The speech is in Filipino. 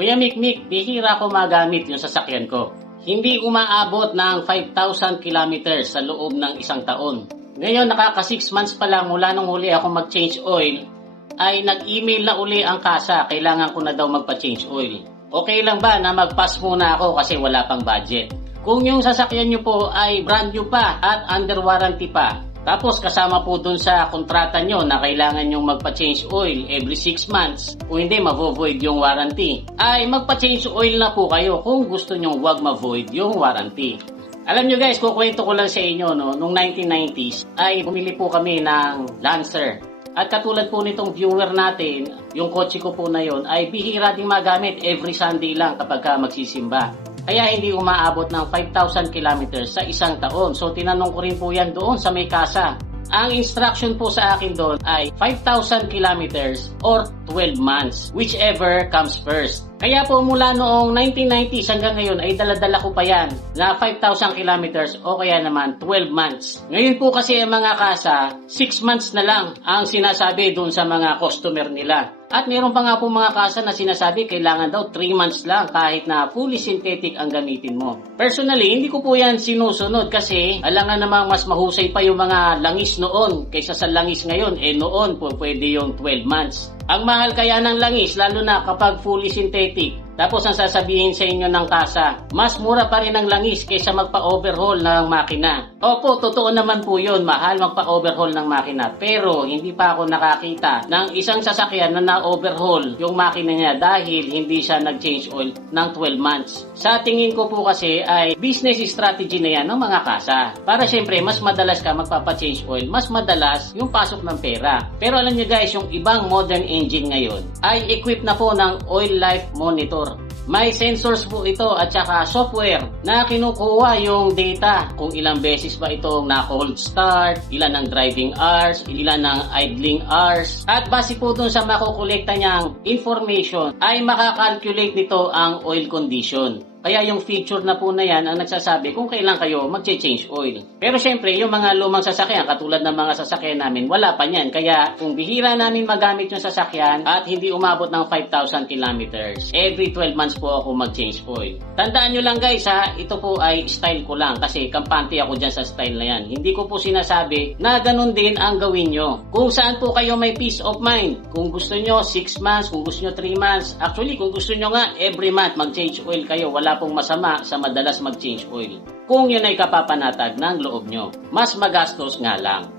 Kuya Mikmik, bihira ko magamit yung sasakyan ko. Hindi umaabot ng 5,000 kilometers sa loob ng isang taon. Ngayon, nakaka 6 months pa lang mula nung huli ako mag-change oil, ay nag-email na uli ang kasa, kailangan ko na daw magpa-change oil. Okay lang ba na mag-pass muna ako kasi wala pang budget? Kung yung sasakyan nyo po ay brand new pa at under warranty pa, tapos kasama po dun sa kontrata nyo na kailangan nyong magpa-change oil every 6 months, kung hindi mavo-void yung warranty, ay magpa-change oil na po kayo kung gusto nyong wag ma-void yung warranty. Alam nyo guys, kukwento ko lang sa inyo, no, nung 1990s ay bumili po kami ng Lancer. At katulad po nitong viewer natin, yung kotse ko po na yon ay bihira ding magamit every Sunday lang kapag magsisimba. Kaya hindi umaabot ng 5,000 kilometers sa isang taon. So tinanong ko rin po yan doon sa may kasa. Ang instruction po sa akin doon ay 5,000 kilometers or 12 months, whichever comes first. Kaya po mula noong 1990s hanggang ngayon ay daladala ko pa yan na 5,000 kilometers o kaya naman 12 months. Ngayon po kasi ang mga kasa, 6 months na lang ang sinasabi doon sa mga customer nila. At meron pa nga po mga kasa na sinasabi kailangan daw 3 months lang kahit na fully synthetic ang gamitin mo. Personally, hindi ko po yan sinusunod kasi alangan namang mas mahusay pa yung mga langis noon kaysa sa langis ngayon. Noon po pwede yung 12 months. Ang mahal kaya ng langis lalo na kapag fully synthetic. Tapos ang sasabihin sa inyo ng kasa, mas mura pa rin ang langis kaysa magpa-overhaul ng makina. Opo, totoo naman po yun, mahal magpa-overhaul ng makina. Pero hindi pa ako nakakita ng isang sasakyan na na-overhaul yung makina niya dahil hindi siya nag-change oil ng 12 months. Sa tingin ko po kasi ay business strategy na yan ng mga kasa. Para syempre, mas madalas ka magpapa-change oil, mas madalas yung pasok ng pera. Pero alam niyo guys, yung ibang modern engine ngayon ay equipped na po ng oil life monitor. May sensors po ito at saka software na kinukuha yung data kung ilang beses ba itong na-cold start, ilan ang driving hours, ilan ang idling hours. At base po dun sa makukolekta niyang information ay makakalculate nito ang oil condition. Kaya yung feature na po na yan ang nagsasabi kung kailan kayo mag-change oil. Pero syempre, yung mga lumang sasakyan, katulad ng mga sasakyan namin, wala pa yan. Kaya kung bihira namin magamit yung sasakyan at hindi umabot ng 5,000 kilometers, every 12 months po ako mag-change oil. Tandaan nyo lang guys ha, ito po ay style ko lang kasi kampante ako dyan sa style na yan. Hindi ko po sinasabi na ganun din ang gawin nyo. Kung saan po kayo may peace of mind. Kung gusto nyo 6 months, kung gusto nyo 3 months. Actually, kung gusto nyo nga every month mag-change oil kayo, wala pong masama sa madalas mag-change oil. Kung yun ay kapapanatag ng loob nyo, mas magastos nga lang.